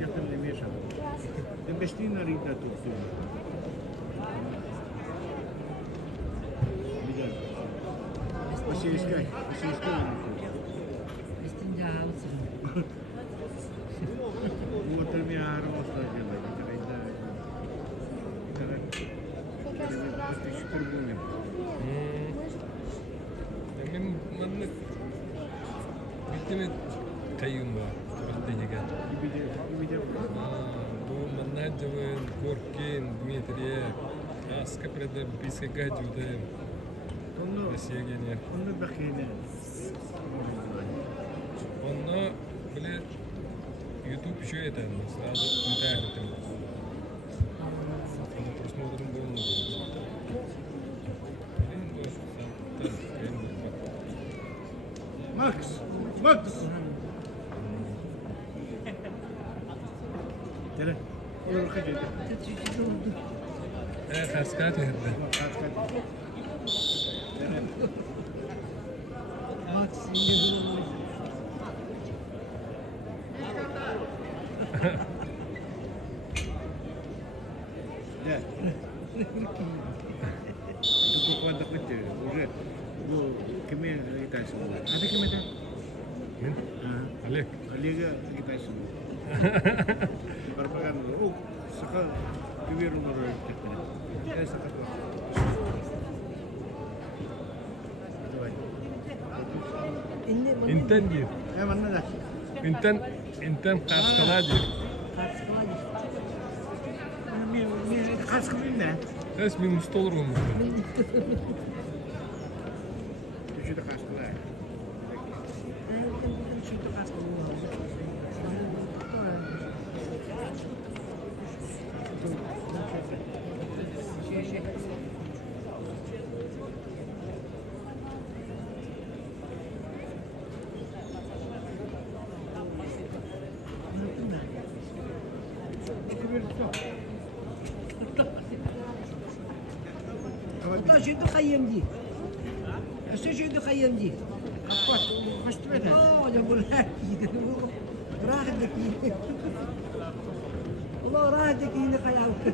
yakın demeye çalışıyorum. Ben beşliğin arayı da tutuyorum. Bir daha. Başıyışkay. Estinja alsın. Bu oturmaya ağrı olsun acaba. Şükür bulmuyor. Benim manlık bitti mi kayyum var. Kurultayıga. Gibi de. Bu manna javan Gorkin, Dmitriye. Aska preda biska gajuda. Onu Rusya gene. onu bakayım. Onu bile YouTube şu eden. Sırada müteahhitim. Просмотрим был Max! Max! Tere, yürü kaçıyor. Haskat herhalde. Max İngilizce. Да. Itu kuadrat kecil. Udah, bu kami kita semua. Ada kami ada. Alek. Liga kita semua. Berapa kan? Oh, sekarang kami rumah orang. Sekarang. Inten dia. Mana dah? Inten kas kalaji. Kas kemana? Es min stol rumah. Sudah kas kemana? Uta şimdi kayyemci. Ese şimdi kayyemci. Apa? Pasti ada. Oh, jangan lagi. Rahat deki. Allah rahat deki ini kayak aku.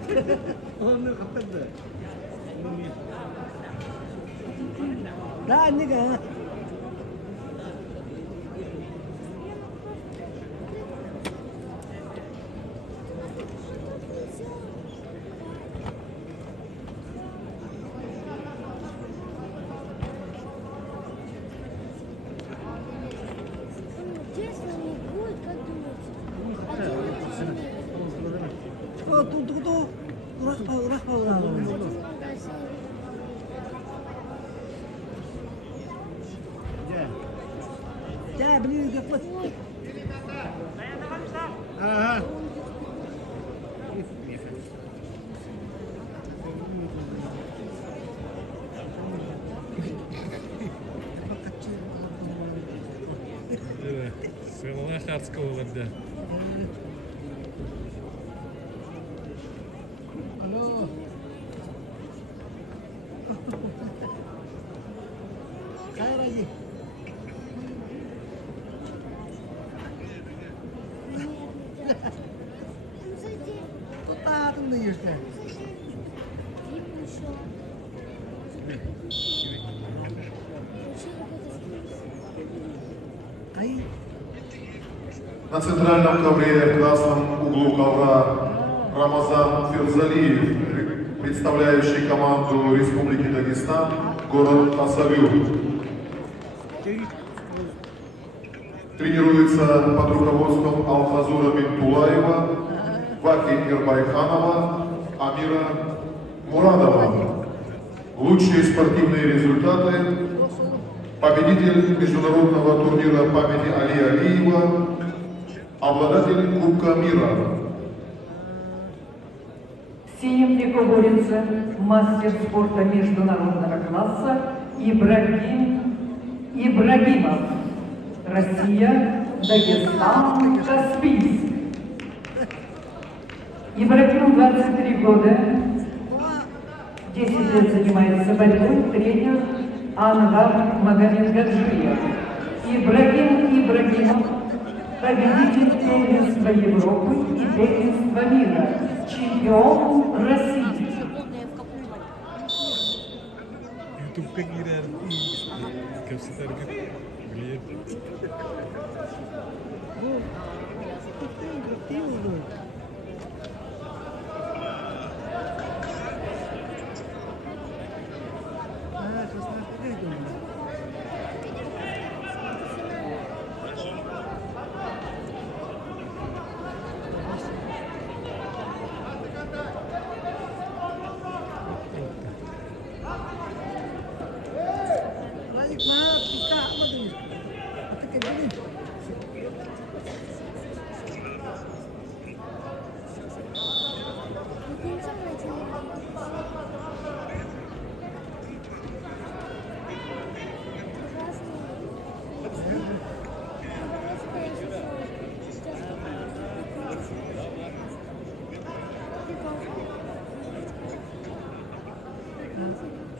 Onu kapattı. Dah ini kan. Честно, не будет, как думаете? Oh, tuh. Urah pa. Ya. Ya, beli dapat. Aha. Sekolah Hartskow vardı. Alo. Kaya lagi. Tutar tuh ya. Ай. На центральном ковре в красном углу ковра Рамазан Фирзалиев, представляющий команду Республики Дагестан, город Хасавюрт. Тренируется под руководством Алхазура Бинтулаева, Ваки Ирбайханова, Амира Мурадова. Лучшие спортивные результаты. Победитель международного турнира памяти Али Алиева, обладатель Кубка мира. В синем трико борется мастер спорта международного класса Ибрагим Ибрагимов. Россия, Дагестан, Каспийск. Ибрагиму 23 года, 10 лет занимается борьбой, тренер Ангар Магомед Гаджиев. Ибрагимов победитель первенства Европы и первенства мира, чемпион России. YouTube'ga girer. Gösterge. Bileyim. Владик, ма, писка, мадын. А ты как будешь?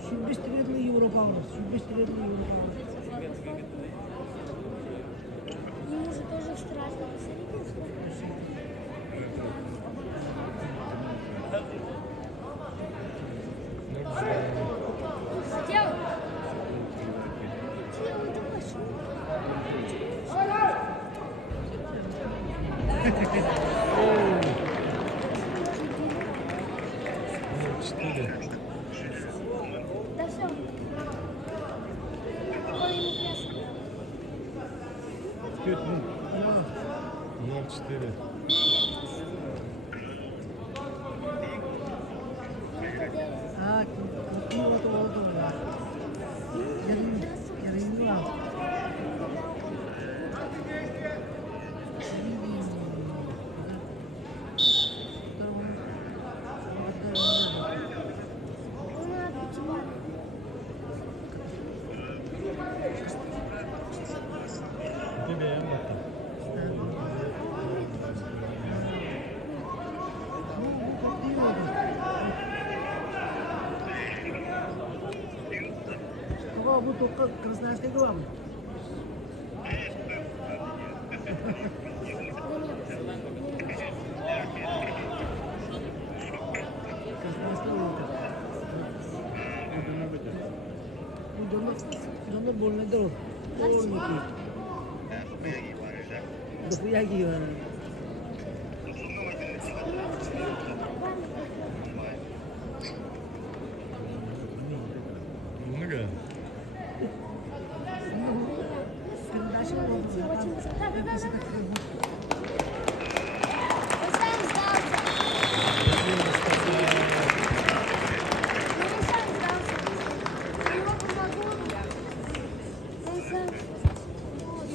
Şu bestiretle Европа у нас, şu bestiretle Европа у нас. Ему же тоже страшно. Сделай. Делай, давай, Четыре. Да все. Ой, ему пресно. 0-4. Ha, iyi oldu ya. Yarın var. Он надо тебя. Тебе я мата. Kau bu toka Krasnoярска gua. Krasnoярска gua. Donor बोलने दो बोलने की दुखिया की है Много. передача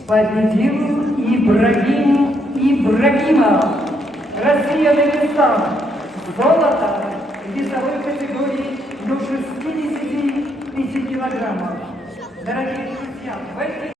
Победил Ибрагим Ибрагимов. Россия, Дагестан. Золото в весовой категории до 65 килограммов. Дорогие друзья, в этой